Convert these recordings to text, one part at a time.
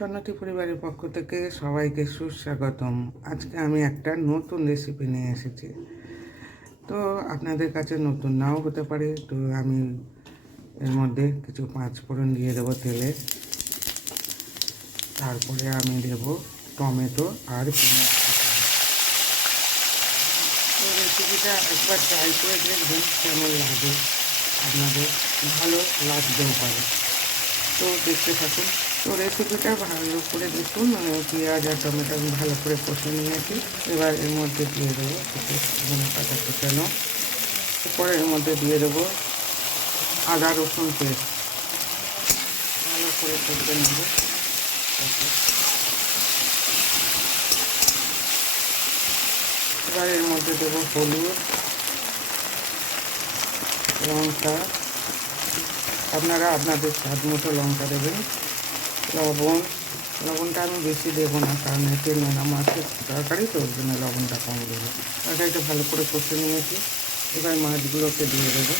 স্বর্ণালী পরিবারের পক্ষ থেকে সবাইকে সুস্বাগতম। আজকে আমি একটা নতুন রেসিপি নিয়ে এসেছি। তো আপনাদের কাছে নতুন নাও হতে পারে। তো আমি এর মধ্যে কিছু পাঁচফোড়ন দিয়ে দেবো তেলে। তারপরে আমি দেব টমেটো আর পেঁয়াজ। তো রেসিপিটা একবার ট্রাই করে দেখবেন কেমন লাগে, আপনাদের ভালো লাগতেও পারে। তো দেখতে থাকুন। তো রেসিপিটা ভালো করে দেখুন। পেঁয়াজ আর টমেটো আমি ভালো করে কষে নিয়েছি। এবার এর মধ্যে দিয়ে দেবো কিছু ধনেপাতা কুচানো। এরপরে এর মধ্যে দিয়ে দেবো আদা রসুন পেস্ট, ভালো করে কষে নেব। এবার এর মধ্যে দেবো হলুদ, লঙ্কা, আপনারা আপনাদের স্বাদ মতো লঙ্কা দেবেন, লবণটা আমি বেশি দেবো না, কারণ এতে নোনা মাছের তরকারি তো, ওর জন্য লবণটা কম দেবো। তরকারিটা ভালো করে কষে নিয়েছি। এবার মাছগুলোকে দিয়ে দেবো।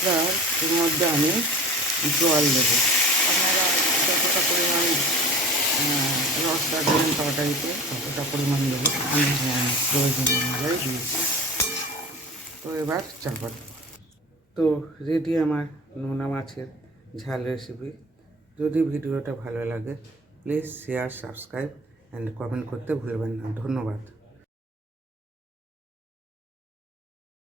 এবার এর মধ্যে আমি জল দেবো। আপনারা যতটা পরিমাণ রস রাখবেন তরকারিতে ততটা পরিমাণ দেবো। আমি প্রয়োজন অনুযায়ী দিয়েছি। তো এবার চাপা দেবো। তো রেডি আমার নোনা মাছের ঝাল রেসিপি। যদি ভিডিওটা ভালো লাগে please share, subscribe and comment করতে ভুলবেন না। ধন্যবাদ।